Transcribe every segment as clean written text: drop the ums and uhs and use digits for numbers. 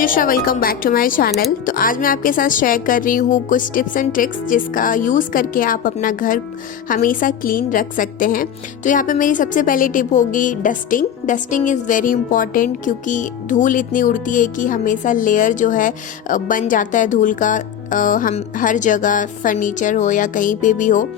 Manjusha, welcome back to my channel. तो आज मैं आपके साथ शेयर कर रही हूँ कुछ टिप्स एंड ट्रिक्स जिसका यूज़ करके आप अपना घर हमेशा क्लीन रख सकते हैं। तो यहाँ पे मेरी सबसे पहली टिप होगी dusting. Dusting is very important क्योंकि धूल इतनी उड़ती है कि हमेशा लेयर जो है बन जाता है धूल का, हम हर जगह फर्नीचर हो या कहीं पे भी हो।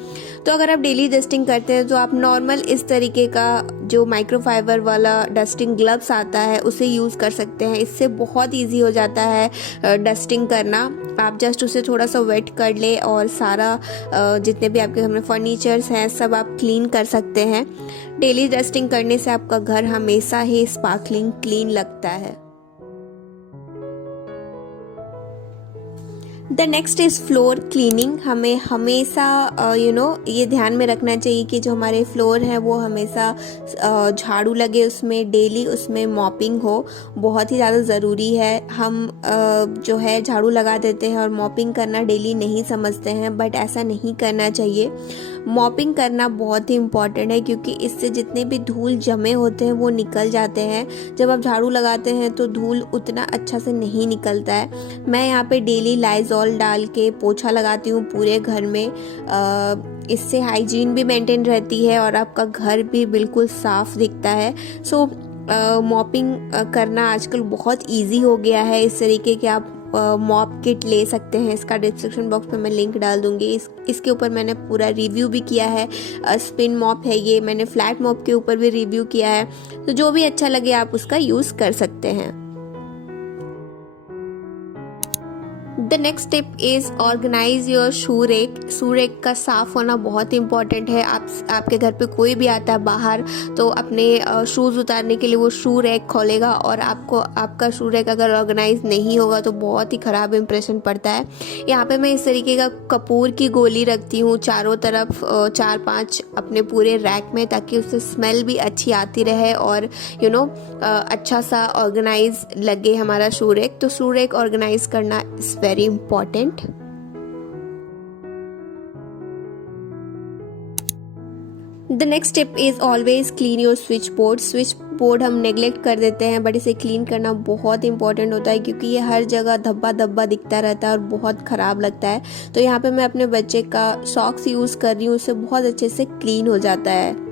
तो अगर आप डेली डस्टिंग करते हैं तो आप नॉर्मल इस तरीके का जो माइक्रोफाइबर वाला डस्टिंग ग्लव्स आता है उसे यूज़ कर सकते हैं। इससे बहुत इजी हो जाता है डस्टिंग करना। आप जस्ट उसे थोड़ा सा वेट कर ले और सारा जितने भी आपके घर में फर्नीचर्स हैं सब आप क्लीन कर सकते हैं। डेली डस्टिंग करने से आपका घर हमेशा ही स्पार्कलिंग क्लीन लगता है। The next is floor cleaning. हमें हमेशा ये ध्यान में रखना चाहिए कि जो हमारे फ्लोर हैं वो हमेशा झाड़ू लगे, उसमें डेली उसमें मॉपिंग हो, बहुत ही ज़्यादा ज़रूरी है। हम जो है झाड़ू लगा देते हैं और मॉपिंग करना डेली नहीं समझते हैं, बट ऐसा नहीं करना चाहिए। मॉपिंग करना बहुत ही इम्पॉर्टेंट है क्योंकि इससे जितने भी धूल जमे होते हैं वो निकल जाते हैं। जब आप झाड़ू लगाते हैं तो धूल उतना अच्छा से नहीं निकलता है। मैं यहाँ पे डेली लाइजॉल डाल के पोछा लगाती हूँ पूरे घर में। इससे हाइजीन भी मेंटेन रहती है और आपका घर भी बिल्कुल साफ दिखता है। सो मॉपिंग करना आजकल बहुत इजी हो गया है। इस तरीके के आप मॉप किट ले सकते हैं। इसका डिस्क्रिप्शन बॉक्स में मैं लिंक डाल दूंगी। इसके ऊपर मैंने पूरा रिव्यू भी किया है। स्पिन मॉप है ये, मैंने फ्लैट मॉप के ऊपर भी रिव्यू किया है। तो जो भी अच्छा लगे आप उसका यूज़ कर सकते हैं। The next tip is organise your shoe rack. Shoe rack का साफ़ होना बहुत इंपॉर्टेंट है। आपके घर पे कोई भी आता है बाहर तो अपने शूज़ उतारने के लिए वो शू रैक खोलेगा और आपका शू रैक अगर ऑर्गेनाइज नहीं होगा तो बहुत ही ख़राब इंप्रेशन पड़ता है। यहाँ पे मैं इस तरीके का कपूर की गोली रखती हूँ चारों तरफ, 4-5 अपने पूरे रैक में, ताकि उससे स्मेल भी अच्छी आती रहे और अच्छा सा ऑर्गेनाइज लगे हमारा शू रैक। तो शू रैक ऑर्गेनाइज करना is very important. The next tip is always clean your switch board. Switch board हम नेग्लेक्ट कर देते हैं, बट इसे क्लीन करना बहुत इंपॉर्टेंट होता है क्योंकि ये हर जगह धब्बा धब्बा दिखता रहता है और बहुत ख़राब लगता है। तो यहाँ पे मैं अपने बच्चे का सॉक्स यूज़ कर रही हूँ, उससे बहुत अच्छे से क्लीन हो जाता है।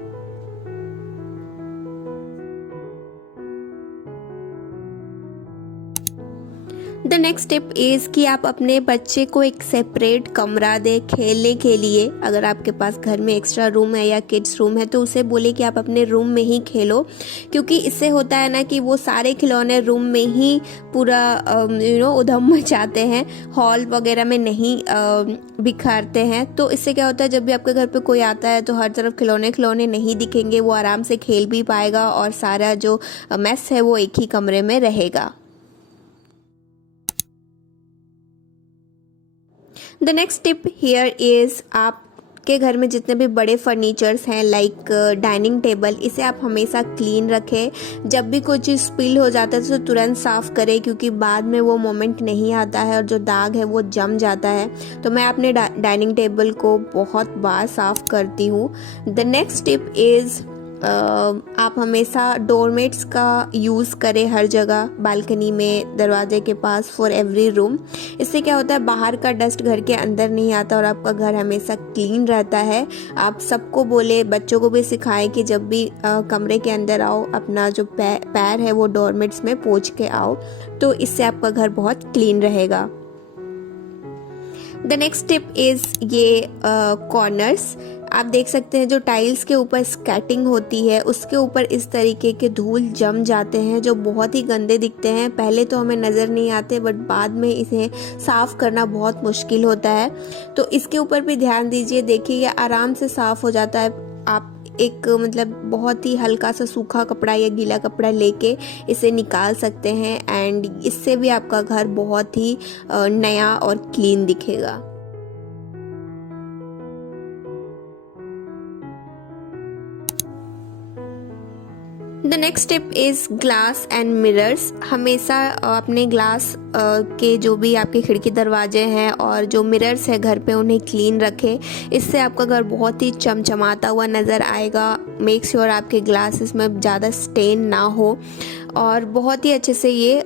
द नेक्स्ट टिप इज़ कि आप अपने बच्चे को एक सेपरेट कमरा दें खेलने के लिए। अगर आपके पास घर में एक्स्ट्रा रूम है या किड्स रूम है तो उसे बोले कि आप अपने रूम में ही खेलो, क्योंकि इससे होता है ना कि वो सारे खिलौने रूम में ही पूरा उधम मचाते हैं, हॉल वगैरह में नहीं बिखारते हैं। तो इससे क्या होता है, जब भी आपके घर पे कोई आता है तो हर तरफ खिलौने नहीं दिखेंगे, वो आराम से खेल भी पाएगा और सारा जो मेस है वो एक ही कमरे में रहेगा। The next tip here is आपके घर में जितने भी बड़े फर्नीचर्स हैं लाइक डाइनिंग टेबल, इसे आप हमेशा क्लीन रखें। जब भी कोई चीज़ स्पिल हो जाता है तो तुरंत साफ़ करें क्योंकि बाद में वो मोमेंट नहीं आता है और जो दाग है वो जम जाता है। तो मैं अपने डाइनिंग टेबल को बहुत बार साफ़ करती हूँ। द नेक्स्ट टिप इज़ आप हमेशा डोरमेट्स का यूज़ करें हर जगह, बालकनी में, दरवाजे के पास, फॉर एवरी रूम। इससे क्या होता है, बाहर का डस्ट घर के अंदर नहीं आता और आपका घर हमेशा क्लीन रहता है। आप सबको बोले, बच्चों को भी सिखाएं कि जब भी कमरे के अंदर आओ अपना जो पैर है वो डोरमेट्स में पोंछ के आओ, तो इससे आपका घर बहुत क्लीन रहेगा। द नेक्स्ट टिप इज़ ये कॉर्नर्स। आप देख सकते हैं जो टाइल्स के ऊपर स्कैटिंग होती है उसके ऊपर इस तरीके के धूल जम जाते हैं जो बहुत ही गंदे दिखते हैं। पहले तो हमें नज़र नहीं आते बट बाद में इसे साफ़ करना बहुत मुश्किल होता है। तो इसके ऊपर भी ध्यान दीजिए, देखिए ये आराम से साफ़ हो जाता है। आप एक बहुत ही हल्का सा सूखा कपड़ा या गीला कपड़ा लेके इसे निकाल सकते हैं एंड इससे भी आपका घर बहुत ही नया और क्लीन दिखेगा। The next tip is glass and mirrors. हमेशा अपने ग्लास के जो भी आपके खिड़की दरवाजे हैं और जो मिरर्स है घर पे उन्हें क्लीन रखें। इससे आपका घर बहुत ही चमचमाता हुआ नज़र आएगा। मेक श्योर आपके ग्लासेस में ज़्यादा स्टेन ना हो और बहुत ही अच्छे से ये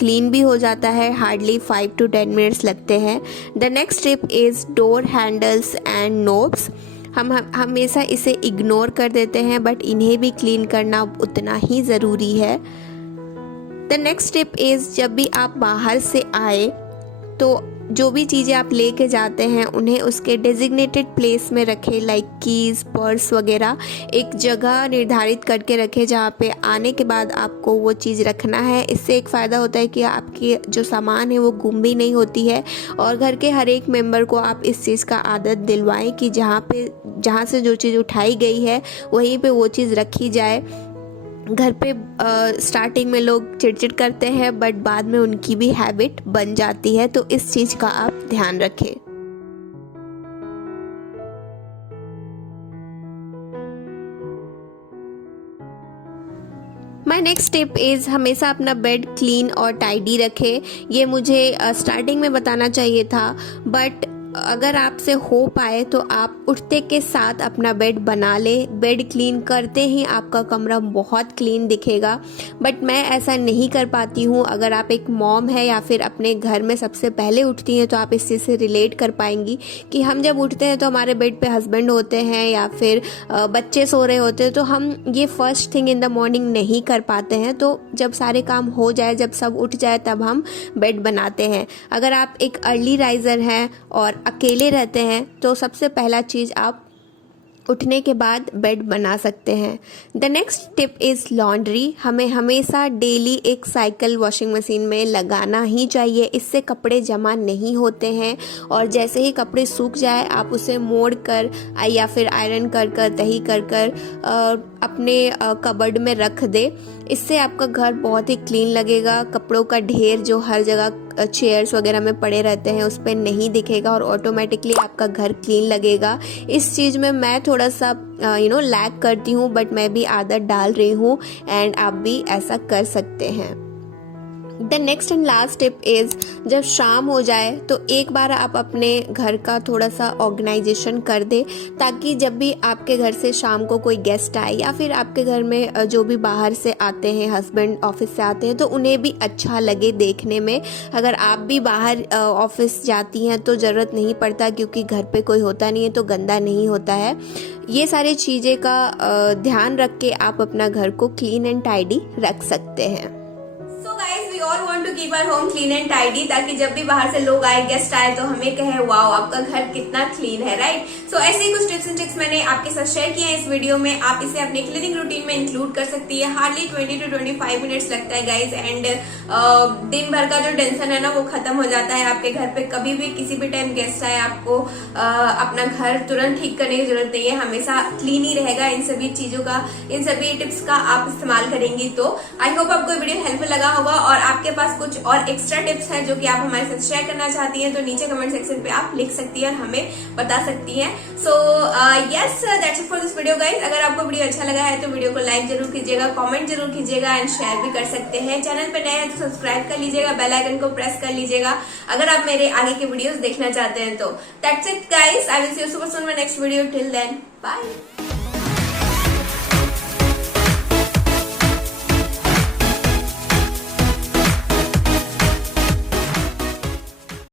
क्लीन भी हो जाता है, हार्डली 5 to 10 मिनट्स लगते हैं। The next tip is door handles and knobs. हम हमेशा इसे इग्नोर कर देते हैं, बट इन्हें भी क्लीन करना उतना ही ज़रूरी है। द नेक्स्ट टिप इज़ जब भी आप बाहर से आए तो जो भी चीज़ें आप लेके जाते हैं उन्हें उसके डेजिग्नेटेड प्लेस में रखें, लाइक कीज़, पर्स वगैरह। एक जगह निर्धारित करके रखें जहाँ पे आने के बाद आपको वो चीज़ रखना है। इससे एक फ़ायदा होता है कि आपकी जो सामान है वो गुम भी नहीं होती है, और घर के हर एक मेंबर को आप इस चीज़ का आदत दिलवाएं कि जहाँ से जो चीज़ उठाई गई है वहीं पे वो चीज़ रखी जाए। घर पे स्टार्टिंग में लोग चिड़चिड़ करते हैं, बट बाद में उनकी भी हैबिट बन जाती है, तो इस चीज़ का आप ध्यान रखें। माई नेक्स्ट टिप इज़ हमेशा अपना बेड क्लीन और टाइडी रखें। ये मुझे स्टार्टिंग में बताना चाहिए था, बट अगर आपसे हो पाए तो आप उठते के साथ अपना बेड बना लें। बेड क्लीन करते ही आपका कमरा बहुत क्लीन दिखेगा, बट मैं ऐसा नहीं कर पाती हूँ। अगर आप एक मॉम है या फिर अपने घर में सबसे पहले उठती हैं तो आप इस चीज़ से रिलेट कर पाएंगी कि हम जब उठते हैं तो हमारे बेड पे हस्बैंड होते हैं या फिर बच्चे सो रहे होते हैं, तो हम ये first thing in the morning नहीं कर पाते हैं। तो जब सारे काम हो जाए, जब सब उठ जाए, तब हम बेड बनाते हैं। अगर आप एक अर्ली राइजर हैं और अकेले रहते हैं तो सबसे पहला चीज़ आप उठने के बाद बेड बना सकते हैं। The next tip is laundry. हमें हमेशा डेली एक साइकिल वॉशिंग मशीन में लगाना ही चाहिए। इससे कपड़े जमा नहीं होते हैं, और जैसे ही कपड़े सूख जाए आप उसे मोड़ कर या फिर आयरन कर तही कर अपने कबर्ड में रख दे। इससे आपका घर बहुत ही क्लीन लगेगा। कपड़ों का ढेर जो हर जगह चेयर्स वगैरह में पड़े रहते हैं उस पर नहीं दिखेगा, और ऑटोमेटिकली आपका घर क्लीन लगेगा। इस चीज़ में मैं थोड़ा सा लैग करती हूँ, बट मैं भी आदत डाल रही हूँ, एंड आप भी ऐसा कर सकते हैं। The next and last tip is जब शाम हो जाए तो एक बार आप अपने घर का थोड़ा सा ऑर्गेनाइजेशन कर दें, ताकि जब भी आपके घर से शाम को कोई गेस्ट आए या फिर आपके घर में जो भी बाहर से आते हैं, हस्बैंड ऑफिस से आते हैं, तो उन्हें भी अच्छा लगे देखने में। अगर आप भी बाहर ऑफिस जाती हैं तो ज़रूरत नहीं पड़ता, क्योंकि घर पे कोई होता नहीं है तो गंदा नहीं होता है। ये सारी चीज़ें का ध्यान रख के आप अपना घर को क्लीन एंड टाइडी रख सकते हैं। All want to keep our home clean and tidy, ताकि जब भी बाहर से लोग आए, गेस्ट आए, तो हमें कहे वाओ आपका घर कितना क्लीन है, राइट। सो ऐसे ही कुछ टिप्स एंड ट्रिक्स मैंने आपके साथ शेयर किए हैं इस वीडियो में। आप इसे अपने क्लीनिंग रूटीन में इंक्लूड कर सकती है। हार्डली 20 to 25 मिनट्स लगता है गाइज, एंड दिन भर का जो टेंशन है ना वो खत्म हो जाता है। आपके घर पे कभी भी किसी भी टाइम गेस्ट आए, आपको अपना घर तुरंत ठीक करने की जरूरत नहीं है, हमेशा क्लीन ही रहेगा। इन सभी चीजों का, इन सभी टिप्स का आप इस्तेमाल करेंगी तो आई होप आपको वीडियो हेल्पफुल लगा होगा, और आपके पास कुछ और एक्स्ट्रा टिप्स हैं जो कि आप हमारे साथ शेयर करना चाहती हैं तो नीचे कमेंट सेक्शन पे आप लिख सकती हैं और हमें बता सकती हैं। So yes, that's it for this video guys. अगर आपको वीडियो अच्छा लगा है तो वीडियो को लाइक जरूर कीजिएगा, कमेंट जरूर कीजिएगा, एंड शेयर भी कर सकते हैं। चैनल पे नए हैं तो सब्सक्राइब कर लीजिएगा, बेल आइकन को प्रेस कर लीजिएगा अगर आप मेरे आगे के वीडियोस देखना चाहते हैं तो। That's it guys, I will see you super soon my next video. Till then bye.